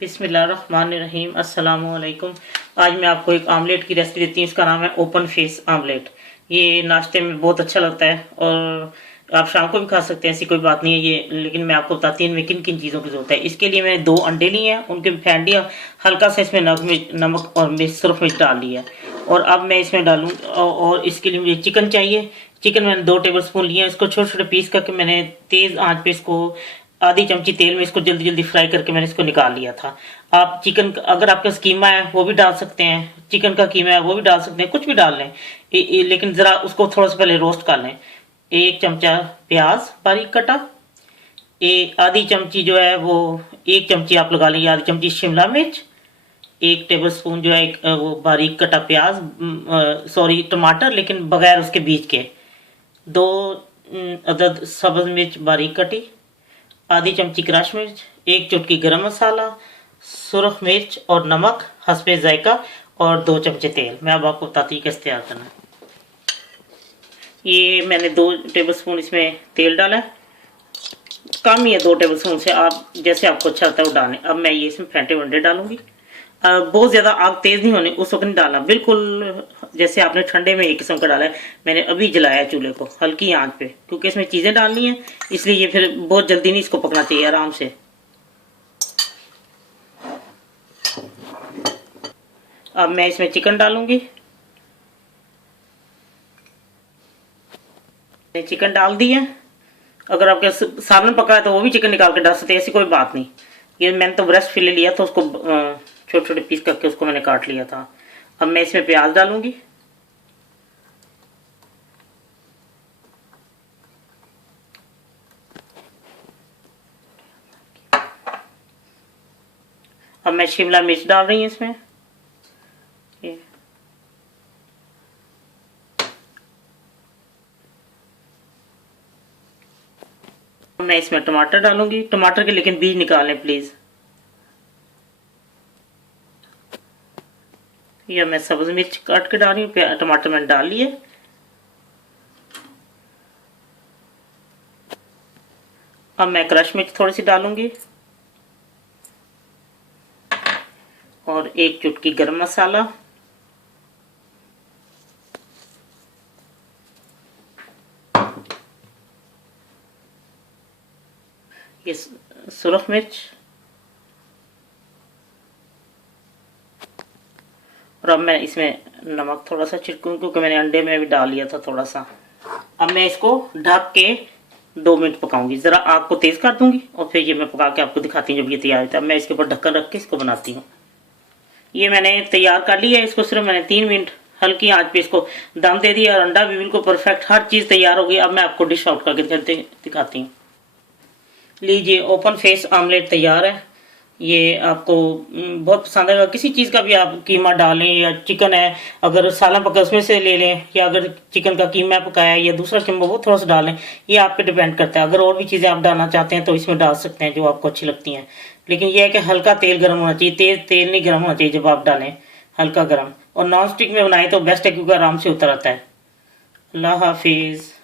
बिस्मिल्लाहिर्रहमानिर्रहीम अस्सलामुअलैकुम। आज मैं आपको एक आमलेट की रेसिपी देती हूँ। इसका नाम है ओपन फेस आमलेट। ये नाश्ते में बहुत अच्छा लगता है और आप शाम को भी खा सकते हैं, ऐसी कोई बात नहीं है ये। लेकिन मैं आपको बताती हूँ इनमें किन किन चीज़ों की जरूरत है। इसके लिए मैंने 2 अंडे लिए हैं, उनके फेंट दिया, हल्का सा इसमें नमक और मिर्च, सिर्फ मिर्च डाल लिया। और अब मैं इसमें डालूँ और इसके लिए मुझे चिकन चाहिए। चिकन मैंने 2 टेबल स्पून लिए हैं। इसको छोटे छोटे पीस करके मैंने तेज़ आंच पे इसको आधी चमची तेल में इसको जल्दी जल्दी फ्राई करके मैंने इसको निकाल लिया था। आप चिकन अगर आपके पास कीमा है वो भी डाल सकते हैं, चिकन का कीमा है वो भी डाल सकते हैं, कुछ भी डाल लें। लेकिन ज़रा उसको थोड़ा सा पहले रोस्ट कर लें। 1 चमचा प्याज बारीक कटा, आधी चमची जो है वो 1 चमची आप लगा लीजिए, आधी चमची शिमला मिर्च, 1 टेबल स्पून जो है वो बारीक कटा प्याज, सॉरी टमाटर लेकिन बगैर उसके बीज के, 2 अदद सब्ज मिर्च बारीक कटी, आधी चमची क्रश मिर्च, 1 चुटकी गरम मसाला, सुरख मिर्च और नमक हस्बे जायका और 2 चमचे तेल। मैं अब आपको बताती हूँ कैसे तैयार करना है। ये मैंने 2 टेबल स्पून इसमें तेल डाला है, कम ही है 2 टेबल स्पून से, आप जैसे आपको अच्छा लगता है वो डालें। अब मैं ये इसमें फेंटे वंडे डालूंगी। बहुत ज़्यादा आग तेज़ नहीं होनी, उस वक्त नहीं डालना, बिल्कुल जैसे आपने ठंडे में एक किस्म का डाला है। मैंने अभी जलाया चूल्हे को हल्की आंच पे, क्योंकि इसमें चीज़ें डालनी है, इसलिए ये फिर बहुत जल्दी नहीं इसको पकना चाहिए, आराम से। अब मैं इसमें चिकन डालूंगी। चिकन डाल दिया। अगर आपके सालन पका है तो वो भी चिकन निकाल के डाल सकते हैं, ऐसी कोई बात नहीं। ये मैंने तो ब्रेस्ट फिले लिया था, उसको छोटे छोटे पीस करके उसको मैंने काट लिया था। अब मैं इसमें प्याज डालूंगी। अब मैं शिमला मिर्च डाल रही हूँ इसमें। मैं इसमें टमाटर डालूंगी, टमाटर के लेकिन बीज निकालें प्लीज। या मैं सब्ज मिर्च काट के डाल रही हूँ, टमाटर मैंने डाल लिए। अब मैं क्रश मिर्च थोड़ी सी डालूंगी और 1 चुटकी गरम मसाला, ये सुरख मिर्च, और अब मैं इसमें नमक थोड़ा सा छिड़कूंगी क्योंकि मैंने अंडे में भी डाल लिया था थोड़ा सा। अब मैं इसको ढक के 2 मिनट पकाऊंगी। ज़रा आग को तेज़ कर दूंगी और फिर ये मैं पका के आपको दिखाती हूँ जब ये तैयार होता है। मैं इसके ऊपर ढक्कन रख के इसको बनाती हूँ। ये मैंने तैयार कर लिया है, इसको सिर्फ मैंने 3 मिनट हल्की आंच पे इसको दम दे दिया और अंडा भी बिल्कुल परफेक्ट, हर चीज़ तैयार हो गई। अब मैं आपको डिश आउट करके दिखाती हूँ। लीजिए, ओपन फेस आमलेट तैयार है। ये आपको बहुत पसंद आएगा। किसी चीज़ का भी आप कीमा डालें, या चिकन है अगर सालन पका उसमें से ले लें, या अगर चिकन का कीमा पकाया या दूसरा कीमा वो थोड़ा सा डालें, ये आप पे डिपेंड करता है। अगर और भी चीज़ें आप डालना चाहते हैं तो इसमें डाल सकते हैं जो आपको अच्छी लगती हैं। लेकिन यह है कि हल्का तेल गर्म होना चाहिए, तेज तेल नहीं गर्म होना चाहिए जब आप डालें, हल्का गर्म। और नॉन स्टिक में बनाएं तो बेस्ट है क्योंकि आराम से उतर आता है। अल्लाह हाफिज़।